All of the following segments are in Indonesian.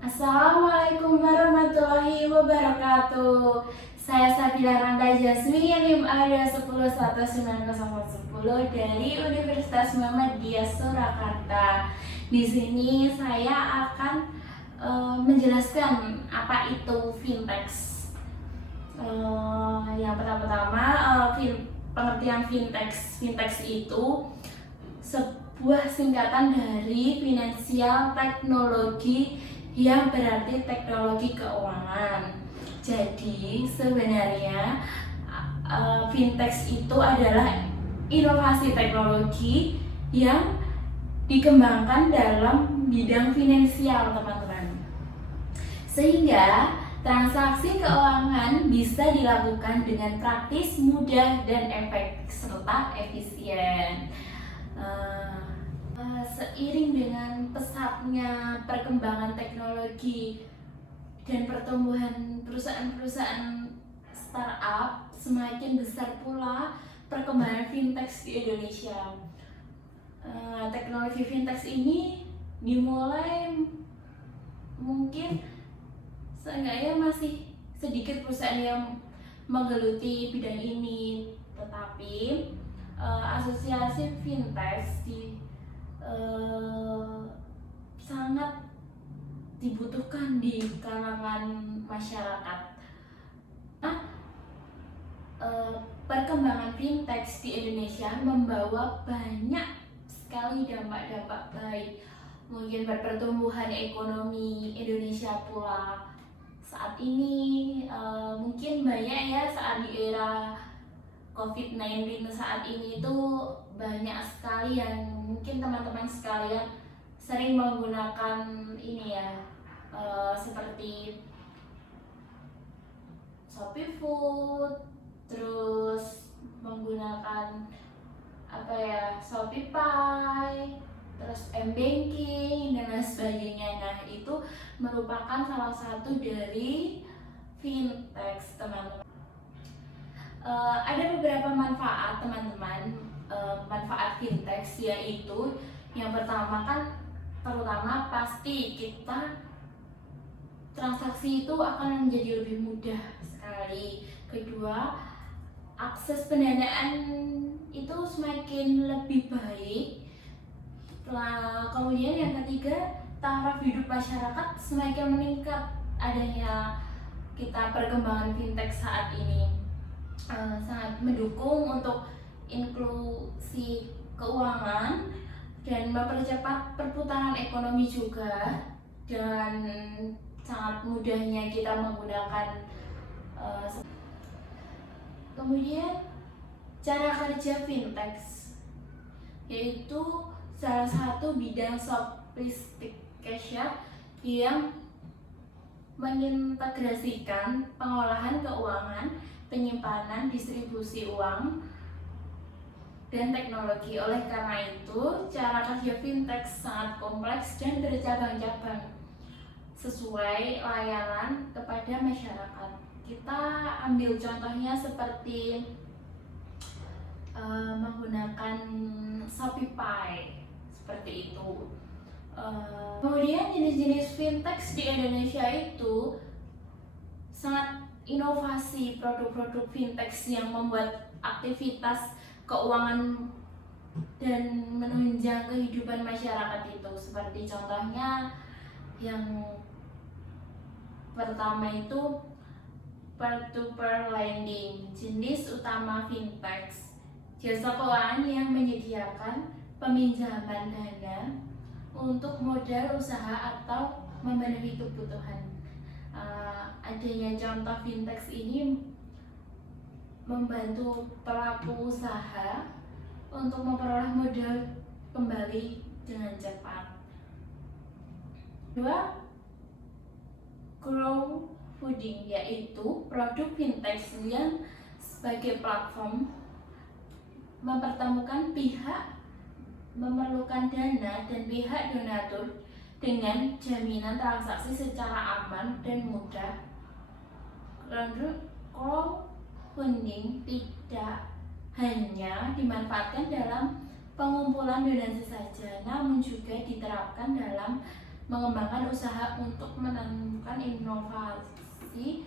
Assalamualaikum warahmatullahi wabarakatuh. Saya Sabila Randa Jasmi, NIM A2101910 dari Universitas Muhammadiyah Surakarta. Di sini saya akan menjelaskan apa itu fintech. Yang pertama-tama, pengertian fintech. Fintech itu sebuah singkatan dari finansial teknologi yang berarti teknologi keuangan. Jadi sebenarnya fintech itu adalah inovasi teknologi yang dikembangkan dalam bidang finansial, teman-teman. Sehingga transaksi keuangan bisa dilakukan dengan praktis, mudah, dan efektif serta efisien. Seiring dengan pesatnya perkembangan teknologi dan pertumbuhan perusahaan-perusahaan startup, semakin besar pula perkembangan fintech di Indonesia. Teknologi fintech ini dimulai mungkin seenggaknya masih sedikit perusahaan yang menggeluti bidang ini, tetapi asosiasi fintech sangat dibutuhkan di kalangan masyarakat. Perkembangan fintech di Indonesia membawa banyak sekali dampak-dampak baik, mungkin pertumbuhan ekonomi Indonesia pula. Saat ini mungkin banyak ya, saat di era COVID-19 saat ini itu banyak sekali yang mungkin teman-teman sekalian sering menggunakan ini ya, seperti Shopee Food, terus menggunakan Shopee Pay, terus M-Banking dan lain sebagainya. Nah, itu merupakan salah satu dari fintech, teman-teman. Ada beberapa manfaat, teman-teman, manfaat fintech, yaitu yang pertama kan terutama pasti kita transaksi itu akan menjadi lebih mudah sekali. Kedua, akses pendanaan itu semakin lebih baik. Kemudian yang ketiga, taraf hidup masyarakat semakin meningkat adanya kita perkembangan fintech saat ini. Sangat mendukung untuk inklusi keuangan dan mempercepat perputaran ekonomi juga, dan sangat mudahnya kita menggunakan. Kemudian cara kerja fintech, yaitu salah satu bidang sophistication yang mengintegrasikan pengolahan keuangan, penyimpanan, distribusi uang, dan teknologi. Oleh karena itu, cara kerja fintech sangat kompleks dan bercabang-cabang sesuai layanan kepada masyarakat. Kita ambil contohnya seperti menggunakan Shopee Pay, seperti itu. Kemudian jenis-jenis fintech di Indonesia itu sangat inovasi produk-produk fintech yang membuat aktivitas keuangan dan menunjang kehidupan masyarakat itu. Seperti contohnya yang pertama itu peer-to-peer lending, jenis utama fintech, jasa keuangan yang menyediakan peminjaman dana untuk modal usaha atau memenuhi kebutuhan. Adanya contoh fintech ini membantu pelaku usaha untuk memperoleh modal kembali dengan cepat. Kedua, crowdfunding, yaitu produk fintech yang sebagai platform mempertemukan pihak memerlukan dana dan pihak donatur dengan jaminan transaksi secara aman dan mudah. Crowdfunding tidak hanya dimanfaatkan dalam pengumpulan donasi saja, namun juga diterapkan dalam mengembangkan usaha untuk menemukan inovasi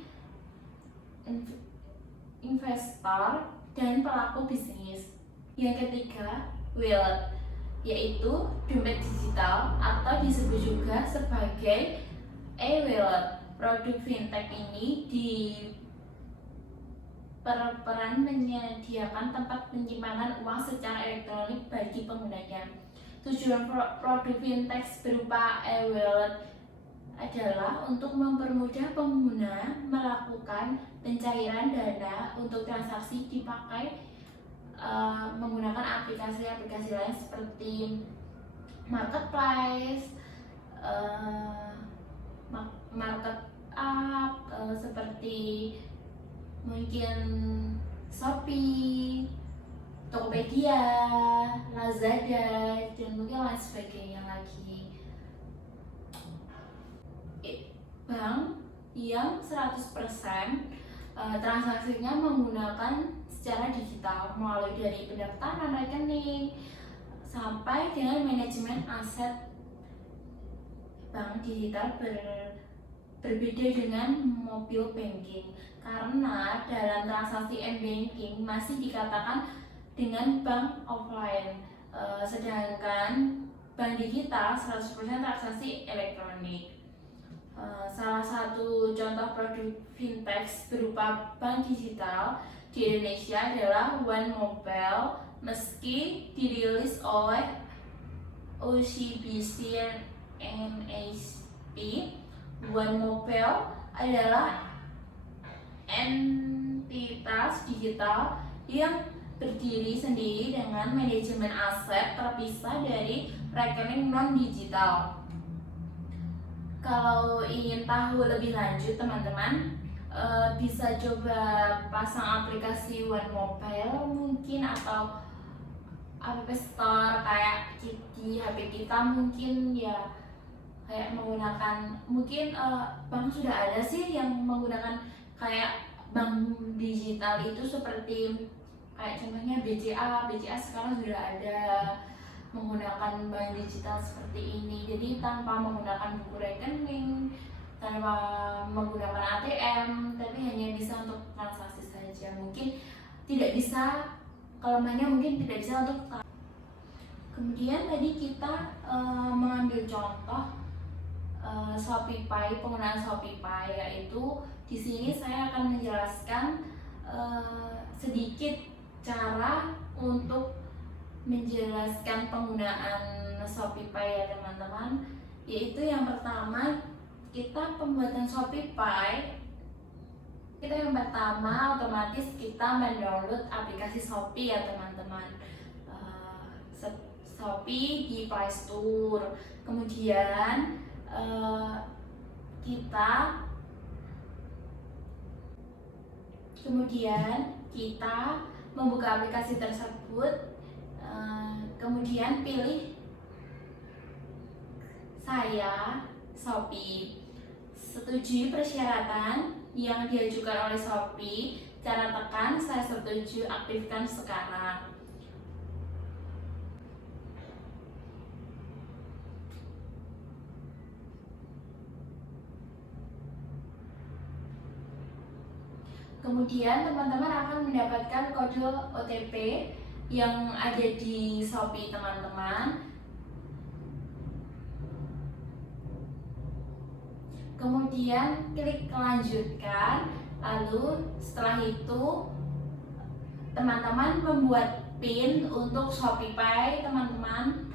investor dan pelaku bisnis. Yang ketiga, wallet, yaitu dompet digital atau disebut juga sebagai e-wallet. Produk fintech ini berperan menyediakan tempat penyimpanan uang secara elektronik bagi penggunanya. Tujuan produk fintech berupa e-wallet adalah untuk mempermudah pengguna melakukan pencairan dana untuk transaksi dipakai menggunakan aplikasi-aplikasi lain seperti marketplace, markup, seperti mungkin Shopee, Tokopedia, Lazada, dan mungkin lain sebagainya lagi. Bank yang 100% transaksinya menggunakan secara digital melalui dari pendaftaran rekening sampai dengan manajemen aset. Bank digital berbeda dengan mobile banking karena dalam transaksi m-banking masih dikatakan dengan bank offline, sedangkan bank digital 100% transaksi elektronik. Salah satu contoh produk fintech berupa bank digital di Indonesia adalah One Mobile. Meski dirilis oleh OCBC NHP, One Mobile adalah entitas digital yang berdiri sendiri dengan manajemen aset terpisah dari rekening non-digital. Kalau ingin tahu lebih lanjut teman-teman, bisa coba pasang aplikasi One Mobile mungkin, atau app store kayak di HP kita mungkin ya, kayak menggunakan mungkin bank sudah ada sih yang menggunakan kayak bank digital itu, seperti kayak contohnya BCA sekarang sudah ada menggunakan bank digital seperti ini. Jadi tanpa menggunakan buku rekening, tanpa menggunakan ATM, tapi hanya bisa untuk transaksi saja. Mungkin tidak bisa, kelemahannya mungkin tidak bisa untuk. Kemudian tadi kita mengambil contoh ShopeePay, penggunaan ShopeePay, yaitu di sini saya akan menjelaskan sedikit cara untuk menjelaskan penggunaan ShopeePay ya teman-teman. Yaitu yang pertama, kita pembuatan ShopeePay, kita yang pertama otomatis kita mendownload aplikasi Shopee ya teman-teman. Shopee di Play Store. Kemudian kita membuka aplikasi tersebut. Kemudian pilih saya Shopee, setujui persyaratan yang diajukan oleh Shopee, cara tekan saya setuju, aktifkan sekarang. Kemudian teman-teman akan mendapatkan kode OTP yang ada di Shopee teman-teman. Kemudian klik lanjutkan. Lalu setelah itu teman-teman membuat PIN untuk ShopeePay teman-teman.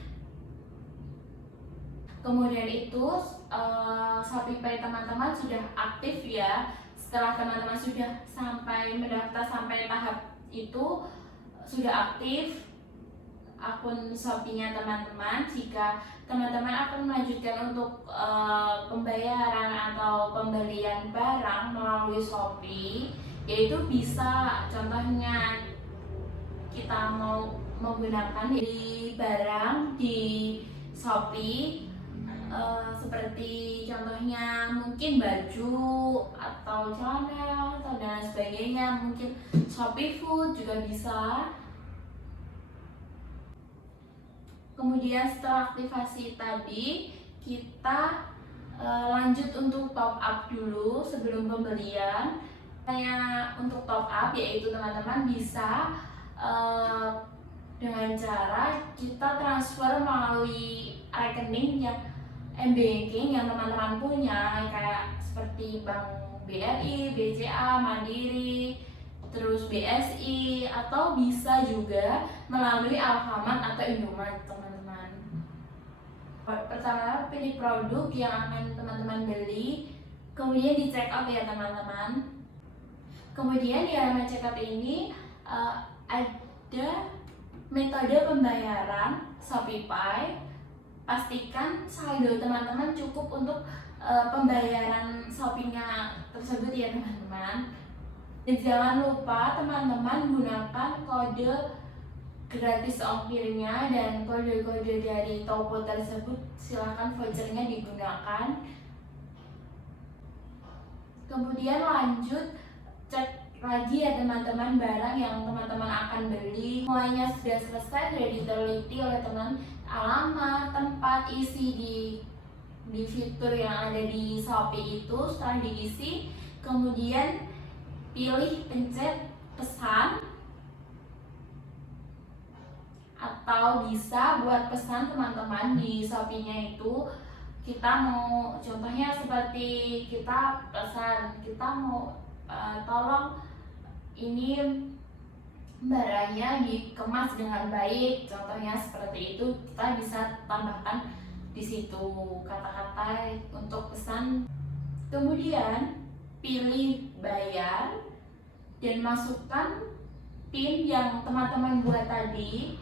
Kemudian itu ShopeePay teman-teman sudah aktif ya. Setelah teman-teman sudah mendaftar sampai tahap itu, sudah aktif akun Shopee-nya teman-teman, jika teman-teman akan melanjutkan untuk pembayaran atau pembelian barang melalui Shopee, yaitu bisa contohnya kita mau menggunakan di barang di Shopee, seperti contohnya mungkin baju atau celana atau dan sebagainya, mungkin Shopee Food juga bisa. Kemudian setelah aktivasi tadi, kita lanjut untuk top up dulu sebelum pembelian. Untuk top up yaitu teman-teman bisa dengan cara kita transfer melalui rekening yang m-banking yang teman-teman punya, kayak seperti Bank BRI, BCA, Mandiri, terus BSI, atau bisa juga melalui Alfamart atau Indomart teman-teman. Pertama, pilih produk yang akan teman-teman beli, kemudian di check out ya teman-teman. Kemudian di halaman check out ini ada metode pembayaran ShopeePay. Pastikan saldo teman-teman cukup untuk pembayaran shoppingnya tersebut ya teman-teman. Dan jangan lupa teman-teman gunakan kode gratis ongkirnya dan kode-kode dari toko tersebut, silahkan vouchernya digunakan. Kemudian lanjut cek lagi ya teman-teman barang yang teman-teman akan beli. Semuanya sudah selesai, sudah diteliti oleh teman, alamat, tempat, isi di fitur yang ada di Shopee itu. Setelah diisi, kemudian pilih pencet pesan, atau bisa buat pesan teman-teman di Shopee-nya itu. Kita mau, contohnya seperti kita pesan, kita mau tolong ini barangnya dikemas dengan baik, contohnya seperti itu. Kita bisa tambahkan di situ kata-kata untuk pesan. Kemudian pilih bayar dan masukkan PIN yang teman-teman buat tadi.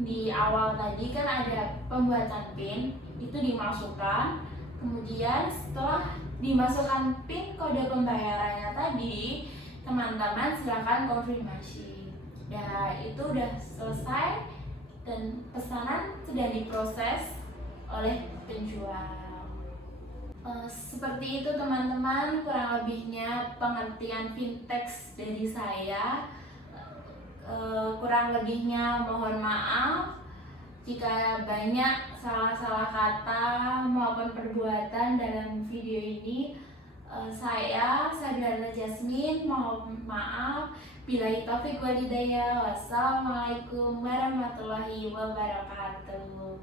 Di awal tadi kan ada pembuatan PIN, itu dimasukkan. Kemudian setelah dimasukkan PIN kode pembayarannya tadi, teman-teman silakan konfirmasi. Ya, itu udah selesai dan pesanan sudah diproses oleh penjual. Seperti itu teman-teman, kurang lebihnya pengertian fintech dari saya. Kurang lebihnya mohon maaf jika banyak salah-salah kata maupun perbuatan dalam video ini. Saya Sadrana Jasmine, mohon maaf. Billahi taufiq wal hidayah. Wassalamualaikum warahmatullahi wabarakatuh.